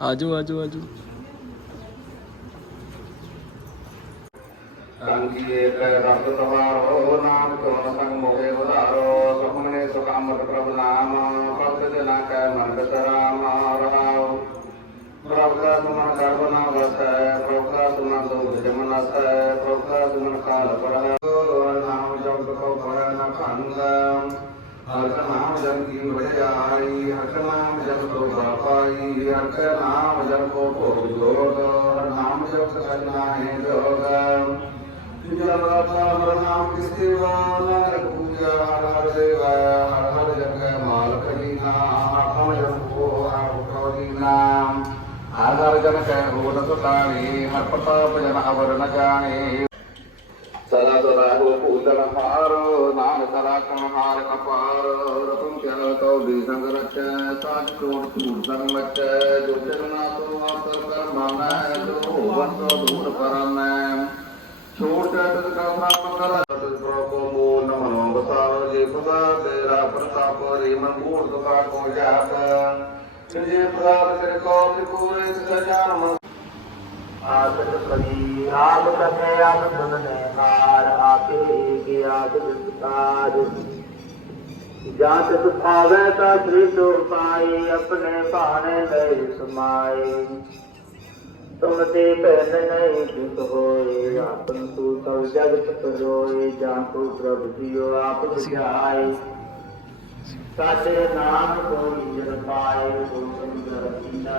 ਆਜੋ ਆਜੋ ਆਜੋ। ਸੰਕੀਏ ਕੈ ਰੰਗ ਤਵਾਰੋ ਨਾਮ ਚੋਨ ਸੰਗ ਮੋਹਿ ਉਧਾਰੋ ਸੁਖਮਨੇ ਸੁਖ ਅੰਮ੍ਰਿਤ ਪ੍ਰਭ ਨਾਮ ਭਗਤ ਜਨਾ ਕੈ ਮਨ ਬਿਸਰਾਮ ਰਹਾਉ ਪ੍ਰਭ ਦਾ ਸੁਮਨ ਕਰਬ ਨਾ ਵਸੈ ਪ੍ਰਭ ਦਾ ਸੁਮਨ ਦੁਖ ਜਮਨ ਅਸੈ ਪ੍ਰਭ ਦਾ ਸੁਮਨ ਕਾਲ ਪਰਹ ਨਾਮ ਜਪ ਕੋ ਭੈ ਨ ਖੰਡ ਹਰ ਕਾ ਨਾਮ ਜਪ ਕੀ ਵਡਿਆਈ ਹਰ ਕਾ ਨਾਮ ਜਪ ਕੋ जप नाम जप को योग नाम जप करना है योग हर नाम किसके वाला पूजा हर जगह हर जगह माल करीना हम जप को नाम आधार जन कह हो न तो जाने हर प्रताप जन अवर न जाने ਨਾਮ ਸਦਾ ਕਣ ਹਾਰ ਕਪਾਰ ਰਤਨ ਚਲ ਤਉ ਦੀ ਸੰਗ ਰਚੈ ਸਾਜ ਕੋਟ ਝੂਠ ਸੰਗ ਮਚੈ। ਜੋ ਚਰਨਾ ਤੋ ਆਤਰ ਕਰ ਮਾਨੈ, ਜੋ ਵੰਤੋ ਦੂਰ ਪਰਮੈ ਛੋਟ ਤਤ ਕਾ ਪ੍ਰਾਪਤ ਕਰ ਤਤ ਪ੍ਰਭੂ ਮੂਲ ਨਮੋ ਬਸਾਰੋ ਜੇ ਖੁਦਾ ਤੇਰਾ ਪ੍ਰਤਾਪ ਰੇ ਮਨ ਮੂੜ ਤੁਕਾ ਕੋ ਜਾਤ ਜੇ ਪ੍ਰਤਾਪ ਤੇਰੇ ਕੋ ਤੇ ਪੂਰੇ ਸਜਾਨ ਮਨ ਆਦਤ ਕਰੀ ਆਪ ਕਥੇ ਆਪ ਸੁਨਨੇ ਹਾਰ। ਆਪੇ ਕੀ ਆਪ तारी जात सुखावे तभी तो पाई अपने पाने में समाई तुम ते पहन नहीं किस होए, आपन तू तब जगत परोए जाको प्रभु जियो आप सिखाए साचे नाम कोई जन पाए तो सुंदर सीता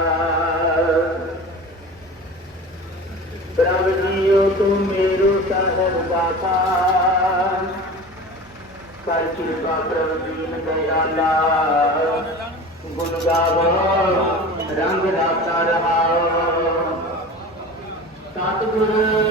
ਪ੍ਰਭ ਜੀਓ ਤੂੰ ਮੇਰੋ ਸਾਹਿਬ ਦਾਤਾ। ਕਰ ਕਿਰਪਾ ਪ੍ਰਭ ਦੀਨ ਦਇਆਲਾ। ਗੁਣ ਗਾਵੋ, ਰੰਗ ਰਾਤਾ ਰਹਾਓ ਸਤਿਗੁਰ